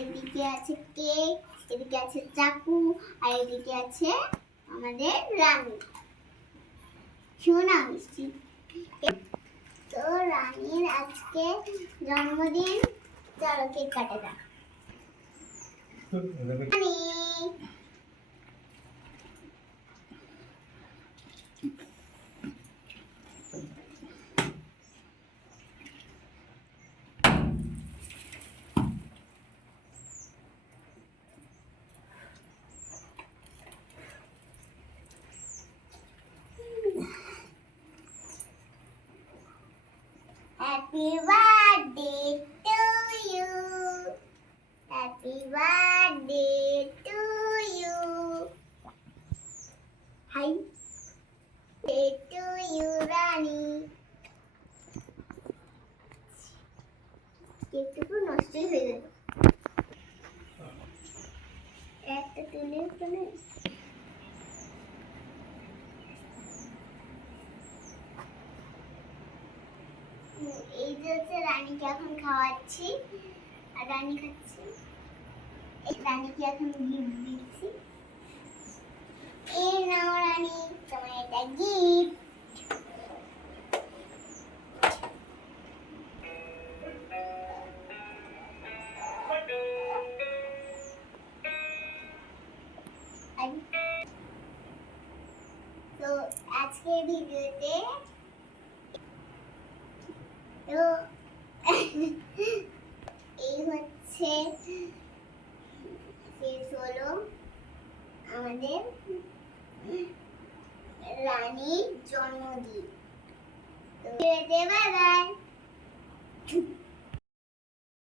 এদিকে আছে কেক, এদিকে আছে চাকু, আর এদিকে আছে আমাদের রানী সোনা মিষ্টি। তো রানীর আজকে জন্মদিন, চলো কেক কাটা যাক। রানী Happy birthday to you. Happy birthday to you. Hi. Birthday to you, Rani. একটু নষ্টই হয়ে যাবে। একটা তুলে তুলে এই যে হচ্ছে রানীকে এখন খাওয়াচ্ছি, আর রানী খাচ্ছে। এই রানীকে এখন গিফট দিচ্ছি। এই নাও রানী, তোমার এটা গিফট। তো আজকের ভিডিওতে তো